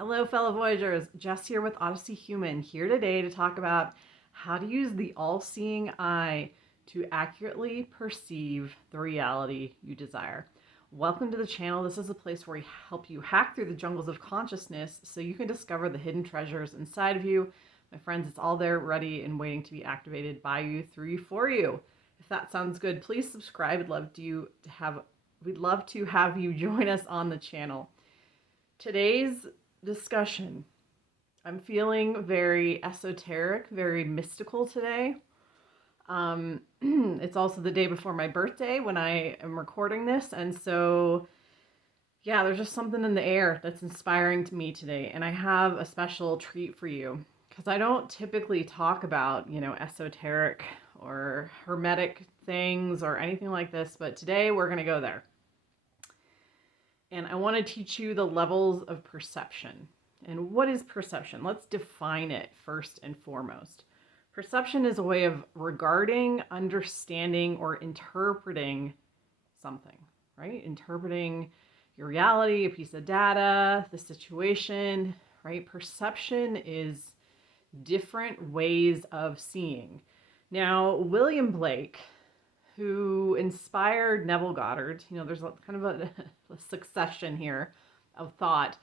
Hello, fellow Voyagers. Jess here with Odyssey Human, here today to talk about how to use the all-seeing eye to accurately perceive the reality you desire. Welcome to the channel. This is a place where we help you hack through the jungles of consciousness so you can discover the hidden treasures inside of you. My friends, it's all there ready and waiting to be activated by you, through you, for you. If that sounds good, please subscribe. We'd love to have you join us on the channel. Today's discussion, I'm feeling very esoteric, very mystical today. It's also the day before my birthday when I am recording this, and so yeah, there's just something in the air that's inspiring to me today, and I have a special treat for you because I don't typically talk about, esoteric or hermetic things or anything like this, but today we're going to go there. And I want to teach you the levels of perception. And what is perception? Let's define it first and foremost. Perception is a way of regarding, understanding, or interpreting something, right? Interpreting your reality, a piece of data, the situation, right? Perception is different ways of seeing. Now, William Blake, who inspired Neville Goddard, there's kind of a succession here of thought.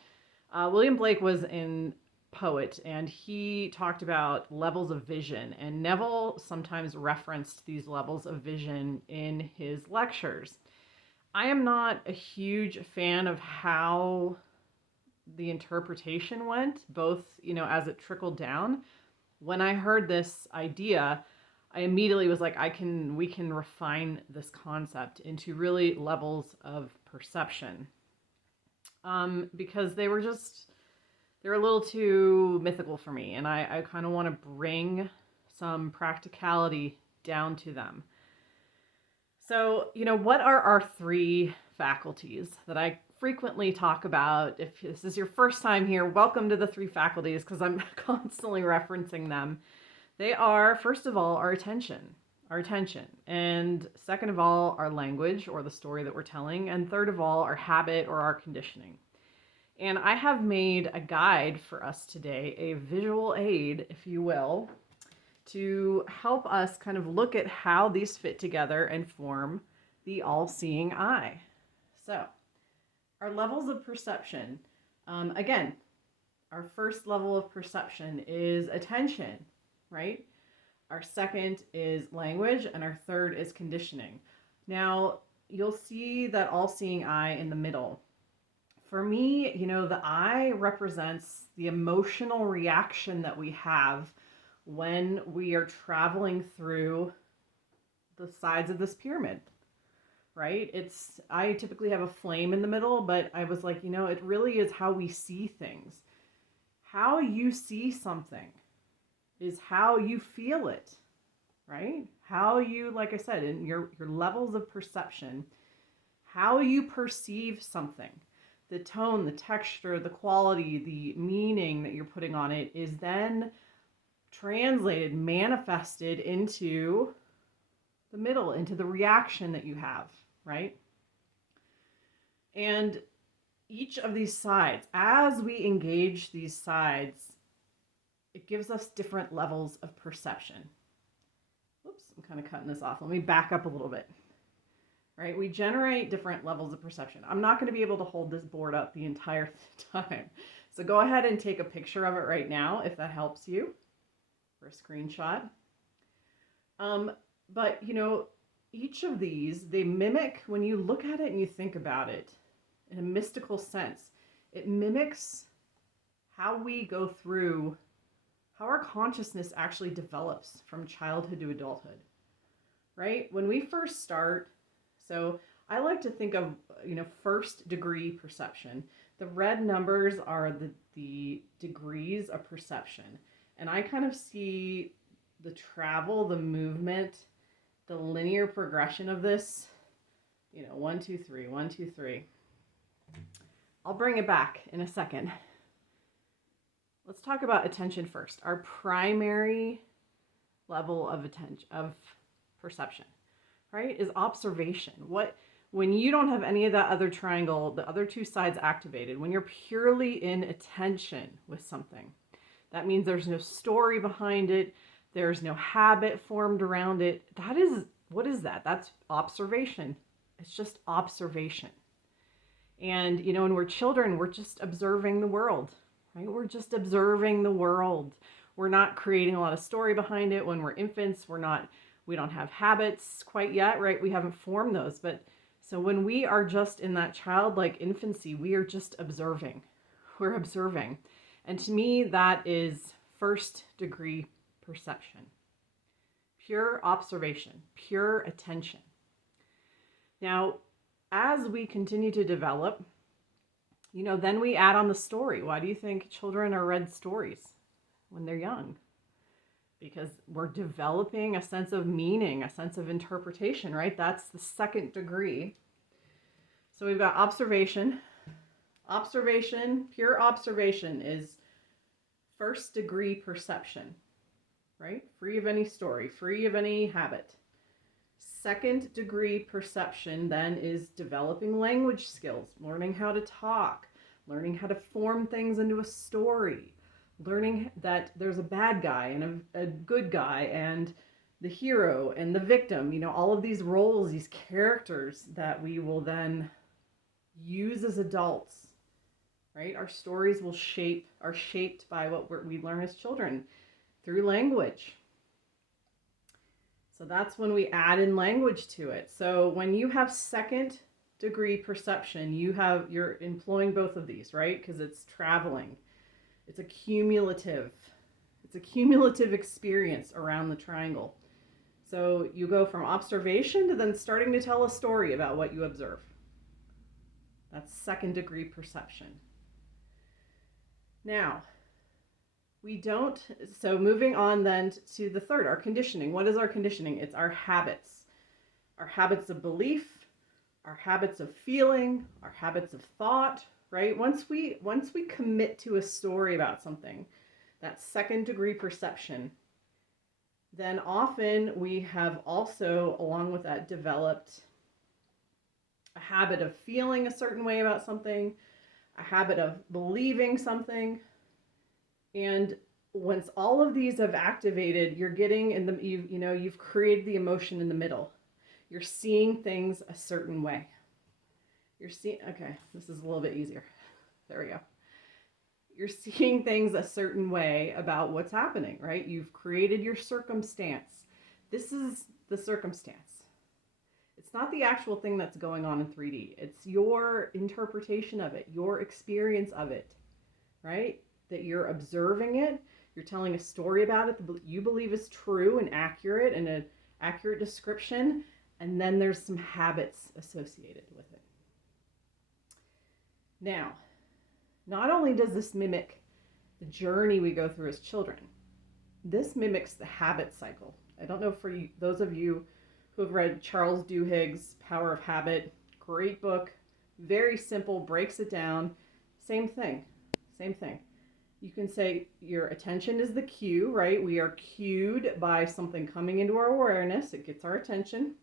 William Blake was a poet, and he talked about levels of vision, and Neville sometimes referenced these levels of vision in his lectures. I am not a huge fan of how the interpretation went, both, as it trickled down. When I heard this idea, I immediately was like, we can refine this concept into really levels of perception. Because they're a little too mythical for me, and I kind of want to bring some practicality down to them. So, what are our three faculties that I frequently talk about? If this is your first time here, welcome to the three faculties, because I'm constantly referencing them. They are, first of all, our attention, and second of all, our language, or the story that we're telling, and third of all, our habit or our conditioning. And I have made a guide for us today, a visual aid, if you will, to help us kind of look at how these fit together and form the all-seeing eye. So, our levels of perception, again, our first level of perception is attention, right? Our second is language, and our third is conditioning. Now, you'll see that all-seeing eye in the middle. For me, the eye represents the emotional reaction that we have when we are traveling through the sides of this pyramid, right? I typically have a flame in the middle, but I was like, it really is how we see things. How you see something is how you feel it, right? How you, like I said, in your levels of perception, how you perceive something, the tone, the texture, the quality, the meaning that you're putting on it is then translated, manifested into the middle, into the reaction that you have, right? And each of these sides, as we engage these sides, it gives us different levels of perception. Whoops, I'm kind of cutting this off. Let me back up a little bit. Right? We generate different levels of perception. I'm not going to be able to hold this board up the entire time. So go ahead and take a picture of it right now if that helps you for a screenshot. But, each of these, they mimic, when you look at it and you think about it in a mystical sense, it mimics how we go through, how our consciousness actually develops from childhood to adulthood, right? When we first start, so I like to think of, first degree perception. The red numbers are the degrees of perception. And I kind of see the travel, the movement, the linear progression of this, 1, 2, 3, 1, 2, 3. I'll bring it back in a second. Let's talk about attention first. Our primary level of attention, of perception, right, is observation. When you don't have any of that other triangle, the other two sides activated, when you're purely in attention with something, that means there's no story behind it. There's no habit formed around it. What is that? That's observation. It's just observation. And, when we're children, we're just observing the world, right? We're just observing the world. We're not creating a lot of story behind it. When we're infants, we don't have habits quite yet, right? We haven't formed those. But so when we are just in that childlike infancy, we are just observing. We're observing. And to me, that is first degree perception. Pure observation, pure attention. Now, as we continue to develop, then we add on the story. Why do you think children are read stories when they're young? Because we're developing a sense of meaning, a sense of interpretation, right? That's the second degree. So we've got observation. Observation, pure observation is first degree perception, right? Free of any story, free of any habit. Second degree perception then is developing language skills, learning how to talk, learning how to form things into a story, learning that there's a bad guy and a good guy and the hero and the victim, all of these roles, these characters that we will then use as adults, right? Our stories are shaped by what we learn as children through language. So that's when we add in language to it. So when you have second degree perception, you're employing both of these, right? Because it's traveling. It's a cumulative experience around the triangle. So you go from observation to then starting to tell a story about what you observe. That's second degree perception. Now, so moving on then to the third, our conditioning. What is our conditioning? It's our habits. Our habits of belief, our habits of feeling, our habits of thought, right? Once we commit to a story about something, that second degree perception, then often we have also, along with that, developed a habit of feeling a certain way about something, a habit of believing something. And once all of these have activated, you're getting you've created the emotion in the middle. You're seeing things a certain way. Okay, this is a little bit easier. There we go. You're seeing things a certain way about what's happening, right? You've created your circumstance. This is the circumstance. It's not the actual thing that's going on in 3D. It's your interpretation of it, your experience of it, right? That you're observing it, you're telling a story about it that you believe is true and an accurate description, and then there's some habits associated with it. Now, not only does this mimic the journey we go through as children, this mimics the habit cycle. I don't know for you, those of you who have read Charles Duhigg's Power of Habit, great book, very simple, breaks it down. Same thing. You can say your attention is the cue, right? We are cued by something coming into our awareness. It gets our attention.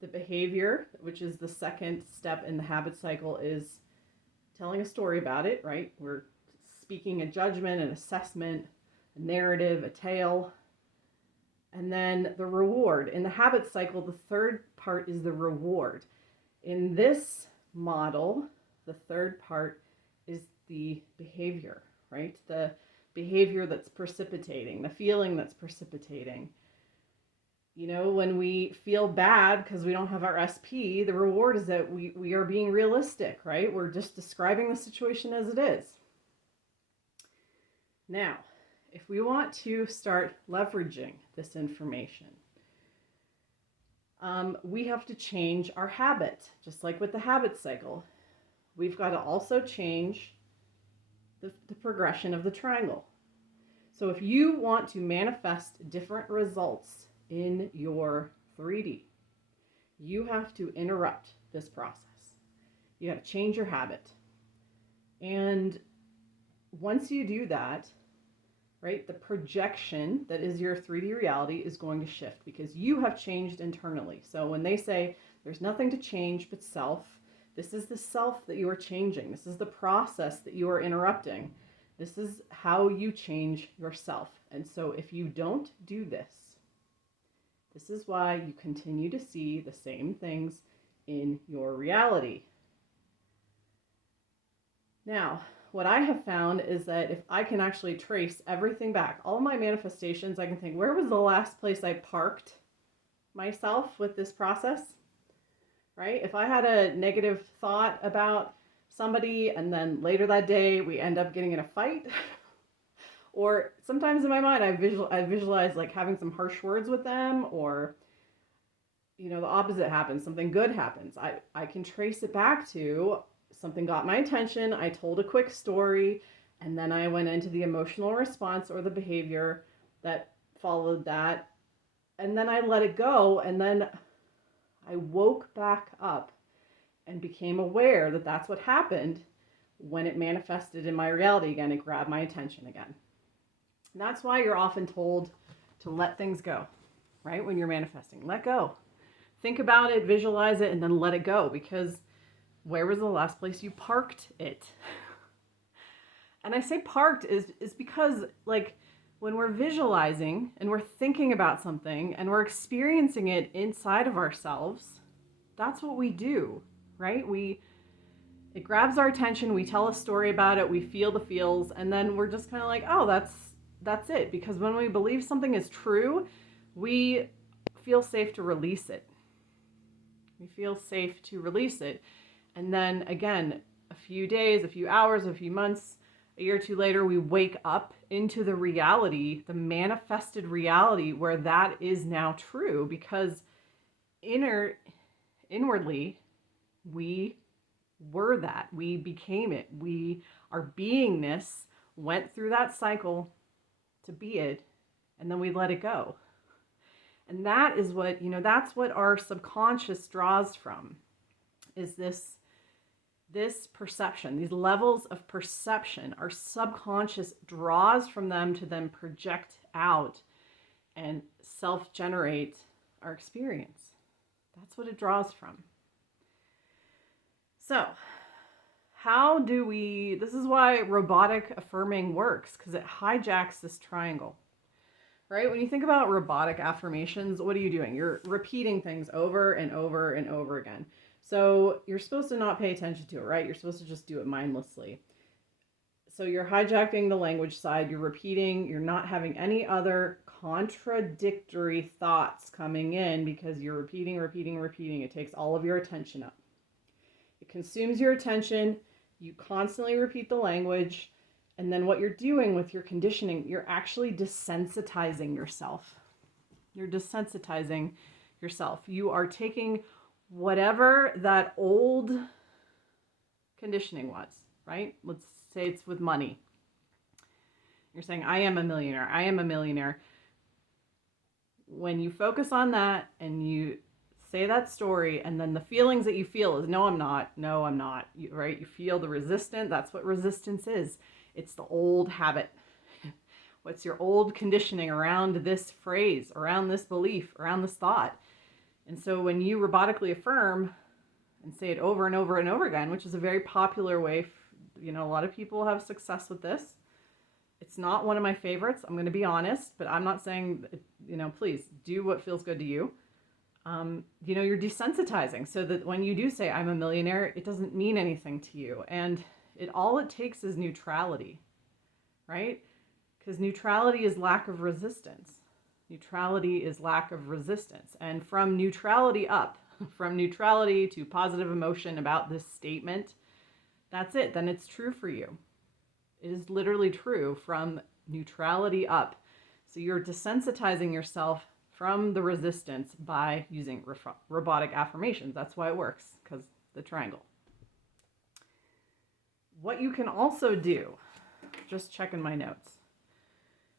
The behavior, which is the second step in the habit cycle, is telling a story about it, right? We're speaking a judgment, an assessment, a narrative, a tale. And then the reward. In the habit cycle, the third part is the reward. In this model, the third part is the behavior, right? The behavior that's precipitating, the feeling that's precipitating. When we feel bad because we don't have our SP, the reward is that we are being realistic, right? We're just describing the situation as it is. Now, if we want to start leveraging this information, we have to change our habit, just like with the habit cycle. We've got to also change the progression of the triangle. So if you want to manifest different results in your 3D, you have to interrupt this process. You have to change your habit. And once you do that, right? The projection that is your 3D reality is going to shift because you have changed internally. So when they say there's nothing to change but self, this is the self that you are changing. This is the process that you are interrupting. This is how you change yourself. And so if you don't do this, this is why you continue to see the same things in your reality. Now, what I have found is that if I can actually trace everything back, all my manifestations, I can think, where was the last place I parked myself with this process? Right? If I had a negative thought about somebody and then later that day we end up getting in a fight, or sometimes in my mind I visualize like having some harsh words with them, or the opposite happens, something good happens. I can trace it back to something got my attention, I told a quick story, and then I went into the emotional response or the behavior that followed that, and then I let it go, and then I woke back up and became aware that that's what happened when it manifested in my reality again. It grabbed my attention again. And that's why you're often told to let things go, right? When you're manifesting, let go. Think about it, visualize it, and then let it go, because where was the last place you parked it? And I say parked is because, like, when we're visualizing and we're thinking about something and we're experiencing it inside of ourselves, that's what we do, right? It grabs our attention, we tell a story about it, we feel the feels, and then we're just kind of like, oh, that's it. Because when we believe something is true, we feel safe to release it. We feel safe to release it. And then again, a few days, a few hours, a few months, a year or two later, we wake up into the reality, the manifested reality where that is now true, because inwardly, we were that. We became it. Our beingness went through that cycle to be it, and then we let it go. And that is what, that's what our subconscious draws from, is this perception, these levels of perception. Our subconscious draws from them to then project out and self-generate our experience. That's what it draws from. So, this is why robotic affirming works, because it hijacks this triangle, right? When you think about robotic affirmations, what are you doing? You're repeating things over and over and over again. So you're supposed to not pay attention to it, right? You're supposed to just do it mindlessly. So you're hijacking the language side, you're repeating, you're not having any other contradictory thoughts coming in because you're repeating. It takes all of your attention up. It consumes your attention, you constantly repeat the language, and then what you're doing with your conditioning, you're actually desensitizing yourself. You're desensitizing yourself. You are taking whatever that old conditioning was, right? Let's say it's with money. You're saying, I am a millionaire. I am a millionaire. When you focus on that and you say that story, and then the feelings that you feel is, no, I'm not. No, I'm not. Right? You feel the resistance. That's what resistance is. It's the old habit. What's your old conditioning around this phrase, around this belief, around this thought? And so when you robotically affirm and say it over and over and over again, which is a very popular way, a lot of people have success with this. It's not one of my favorites, I'm going to be honest, but I'm not saying, please do what feels good to you. You're desensitizing so that when you do say I'm a millionaire, it doesn't mean anything to you. And all it takes is neutrality, right? Because neutrality is lack of resistance. Neutrality is lack of resistance. And from neutrality up, from neutrality to positive emotion about this statement, that's it. Then it's true for you. It is literally true from neutrality up. So you're desensitizing yourself from the resistance by using robotic affirmations. That's why it works, because the triangle. What you can also do, just checking my notes,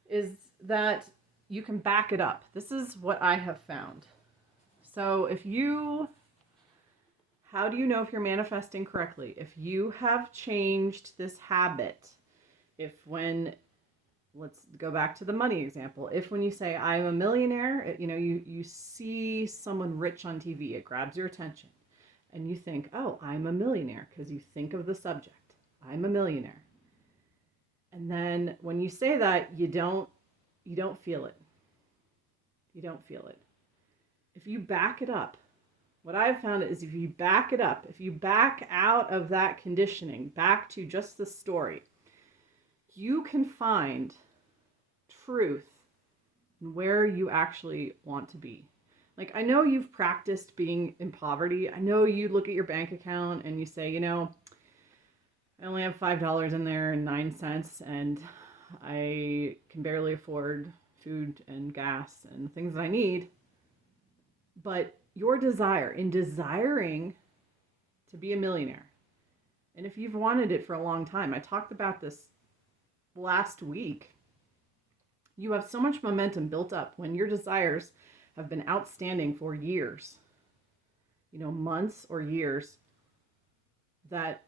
is that you can back it up. This is what I have found. So how do you know if you're manifesting correctly? If you have changed this habit, if when let's go back to the money example. If when you say I'm a millionaire, you see someone rich on TV, it grabs your attention and you think, oh, I'm a millionaire, because you think of the subject. I'm a millionaire. And then when you say that, you don't feel it. You don't feel it. If you back it up, what I've found is if you back it up, if you back out of that conditioning, back to just the story, you can find truth in where you actually want to be. Like, I know you've practiced being in poverty. I know you look at your bank account and you say, I only have $5 in there and 9 cents, and I can barely afford food and gas and things that I need. But your desire, in desiring to be a millionaire, and if you've wanted it for a long time, I talked about this last week, you have so much momentum built up when your desires have been outstanding for years, months or years, that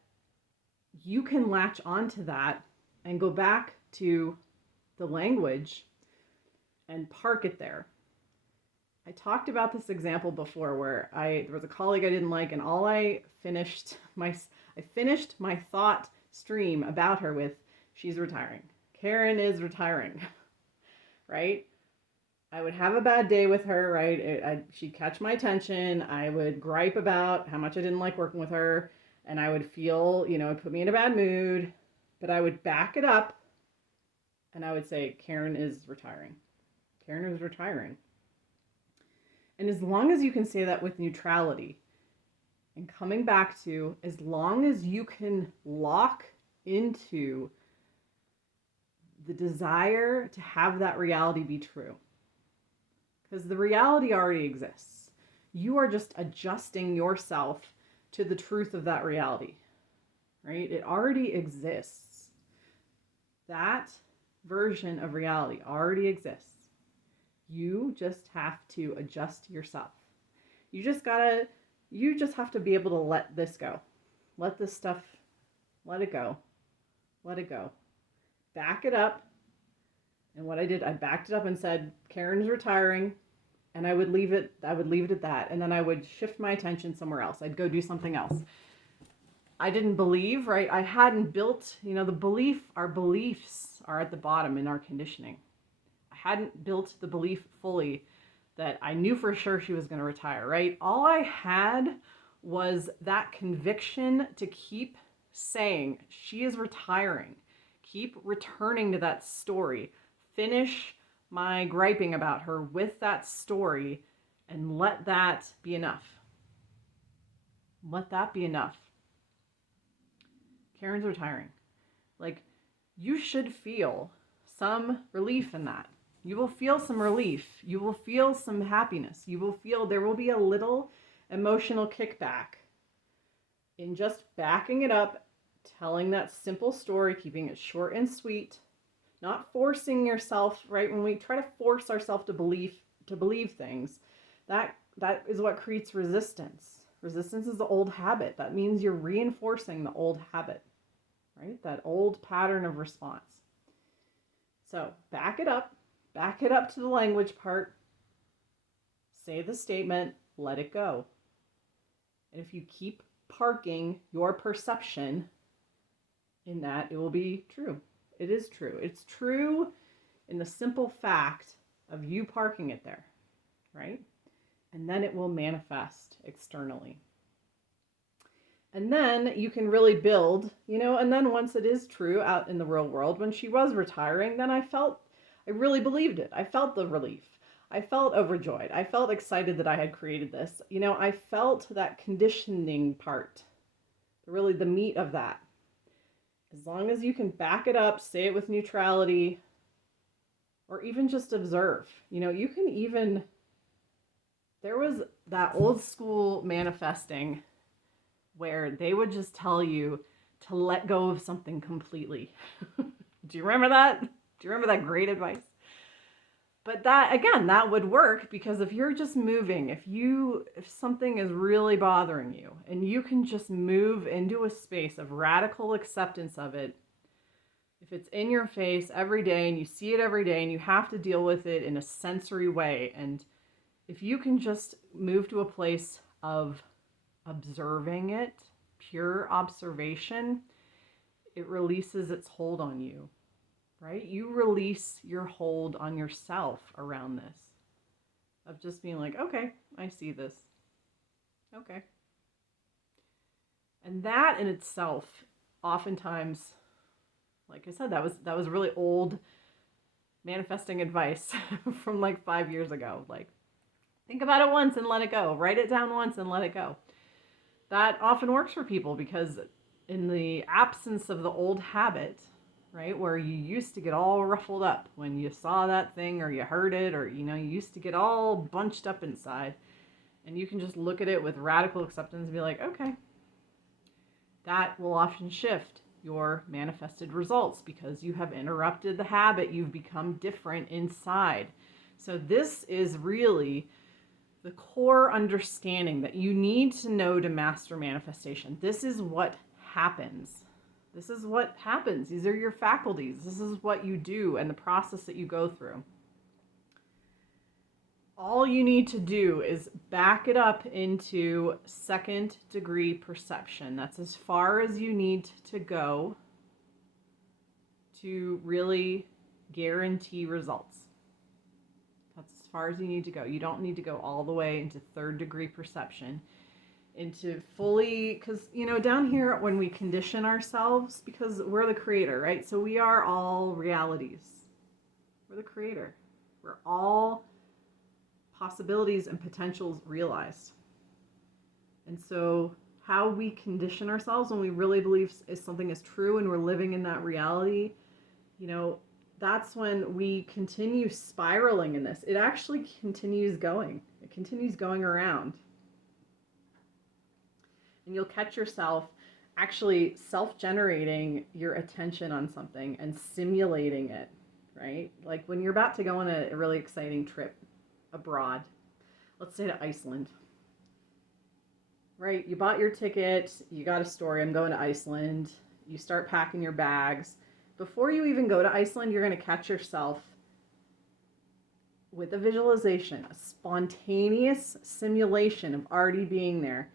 you can latch onto that and go back to the language and park it there. I talked about this example before where there was a colleague I didn't like, and I finished my thought stream about her with, she's retiring. Karen is retiring, right? I would have a bad day with her, right? She'd catch my attention. I would gripe about how much I didn't like working with her, and I would feel, it put me in a bad mood, but I would back it up and I would say, Karen is retiring. Karen is retiring. And as long as you can say that with neutrality and coming back to, as long as you can lock into the desire to have that reality be true, because the reality already exists. You are just adjusting yourself to the truth of that reality, right? It already exists. That version of reality already exists. You just have to adjust yourself. You just have to be able to let this go. Let this stuff, let it go. Let it go. Back it up. And what I did, I backed it up and said, Karen's retiring, and I would leave it at that. And then I would shift my attention somewhere else. I'd go do something else. I didn't believe, right? I hadn't built, our beliefs are at the bottom in our conditioning. I hadn't built the belief fully that I knew for sure she was going to retire, right? All I had was that conviction to keep saying she is retiring, keep returning to that story, finish my griping about her with that story, and let that be enough. Let that be enough. Karen's retiring. Like, you should feel some relief in that. You will feel some relief. You will feel some happiness. There will be a little emotional kickback in just backing it up, telling that simple story, keeping it short and sweet, not forcing yourself, right? When we try to force ourselves to believe things, that is what creates resistance. Resistance is the old habit. That means you're reinforcing the old habit, right? That old pattern of response. So back it up to the language part, say the statement, let it go. And if you keep parking your perception in that, it will be true. It is true. It's true in the simple fact of you parking it there, right? And then it will manifest externally. And then you can really build, and then once it is true out in the real world, when she was retiring, then I really believed it. I felt the relief. I felt overjoyed. I felt excited that I had created this. I felt that conditioning part, really the meat of that. As long as you can back it up, say it with neutrality, or even just observe. You can even, there was that old school manifesting where they would just tell you to let go of something completely. Do you remember that? Do you remember that great advice? But that would work, because if you're just moving, if something is really bothering you and you can just move into a space of radical acceptance of it, If it's in your face every day and you see it every day and you have to deal with it in a sensory way, and if you can just move to a place of observing it, pure observation, it releases its hold on you, right? You release your hold on yourself around this, of just being like, okay, I see this. Okay. And that in itself, oftentimes, like I said, that was really old manifesting advice from like 5 years ago. Like, think about it once and let it go. Write it down once and let it go. That often works for people because in the absence of the old habit, right, where you used to get all ruffled up when you saw that thing or you heard it, or, you used to get all bunched up inside, and you can just look at it with radical acceptance and be like, okay, that will often shift your manifested results because you have interrupted the habit. You've become different inside. So this is really the core understanding that you need to know to master manifestation. This is what happens. This is what happens. These are your faculties. This is what you do and the process that you go through. All you need to do is back it up into second degree perception. That's as far as you need to go to really guarantee results. That's as far as you need to go. You don't need to go all the way into third degree perception, into fully, because, down here when we condition ourselves, because we're the creator, right? So we are all realities. We're the creator. We're all possibilities and potentials realized. And so how we condition ourselves when we really believe something is true and we're living in that reality, that's when we continue spiraling in this. It actually continues going. It continues going around. And you'll catch yourself actually self-generating your attention on something and simulating it, right? Like when you're about to go on a really exciting trip abroad, let's say to Iceland, right? You bought your ticket, you got a story, I'm going to Iceland, you start packing your bags. Before you even go to Iceland, you're going to catch yourself with a visualization, a spontaneous simulation of already being there.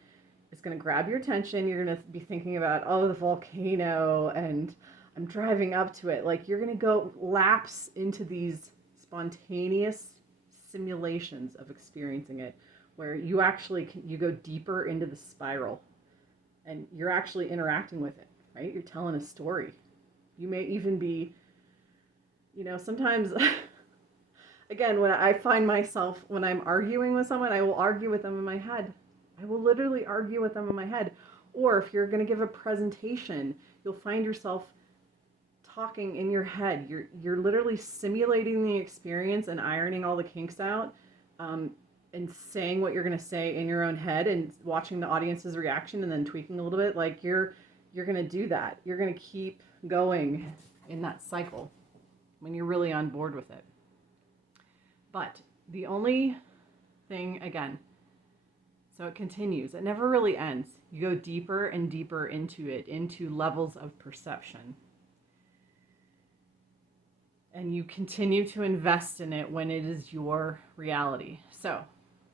It's going to grab your attention. You're going to be thinking about, the volcano, and I'm driving up to it. Like, you're going to go lapse into these spontaneous simulations of experiencing it, where you go deeper into the spiral and you're actually interacting with it, right? You're telling a story. You may even be, sometimes, again, when I find myself, when I'm arguing with someone, I will argue with them in my head. I will literally argue with them in my head. Or if you're going to give a presentation, you'll find yourself talking in your head. You're literally simulating the experience and ironing all the kinks out, and saying what you're going to say in your own head and watching the audience's reaction and then tweaking a little bit. Like you're going to do that. You're going to keep going in that cycle when you're really on board with it. But the only thing, again, so it continues. It never really ends. You go deeper and deeper into it, into levels of perception. And you continue to invest in it when it is your reality.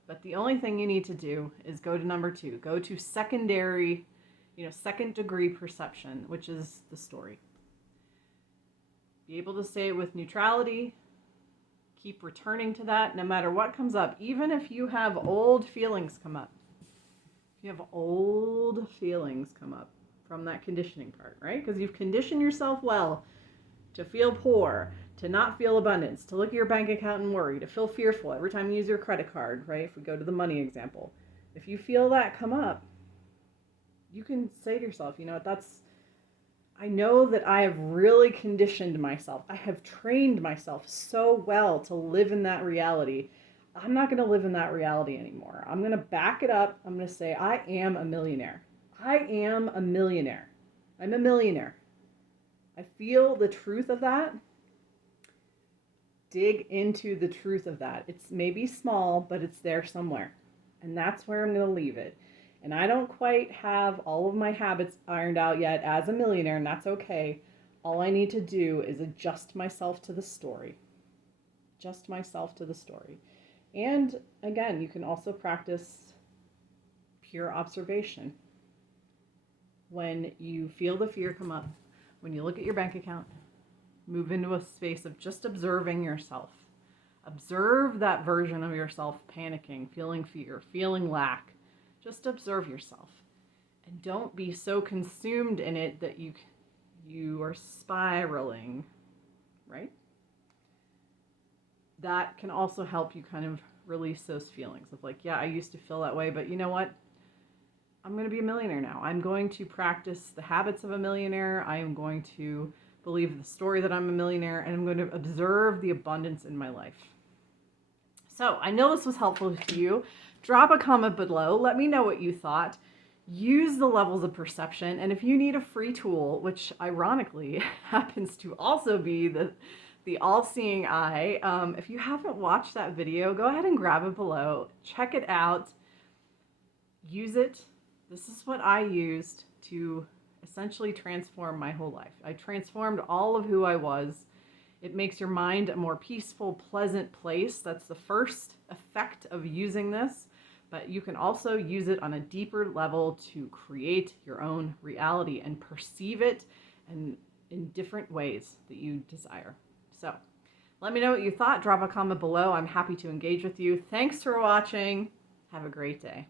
But the only thing you need to do is go to number 2. Go to secondary, second degree perception, which is the story. Be able to say it with neutrality. Keep returning to that no matter what comes up. Even if you have old feelings come up. If you have old feelings come up from that conditioning part, right? Because you've conditioned yourself well to feel poor, to not feel abundance, to look at your bank account and worry, to feel fearful every time you use your credit card, right? If we go to the money example. If you feel that come up, you can say to yourself, I know that I have really conditioned myself. I have trained myself so well to live in that reality. I'm not going to live in that reality anymore. I'm going to back it up. I'm going to say, I am a millionaire. I am a millionaire. I'm a millionaire. I feel the truth of that. Dig into the truth of that. It's maybe small, but it's there somewhere. And that's where I'm going to leave it. And I don't quite have all of my habits ironed out yet as a millionaire, and that's okay. All I need to do is adjust myself to the story. Adjust myself to the story. And again, you can also practice pure observation. When you feel the fear come up, when you look at your bank account, move into a space of just observing yourself. Observe that version of yourself panicking, feeling fear, feeling lack. Just observe yourself. And don't be so consumed in it that you are spiraling, right? That can also help you kind of release those feelings of like, yeah, I used to feel that way, but you know what? I'm going to be a millionaire now. I'm going to practice the habits of a millionaire. I am going to believe the story that I'm a millionaire, and I'm going to observe the abundance in my life. So I know this was helpful to you. Drop a comment below. Let me know what you thought. Use the levels of perception. And if you need a free tool, which ironically happens to also be the all-seeing eye, if you haven't watched that video, go ahead and grab it below. Check it out. Use it. This is what I used to essentially transform my whole life. I transformed all of who I was. It makes your mind a more peaceful, pleasant place. That's the first effect of using this. But you can also use it on a deeper level to create your own reality and perceive it in different ways that you desire. So let me know what you thought. Drop a comment below. I'm happy to engage with you. Thanks for watching. Have a great day.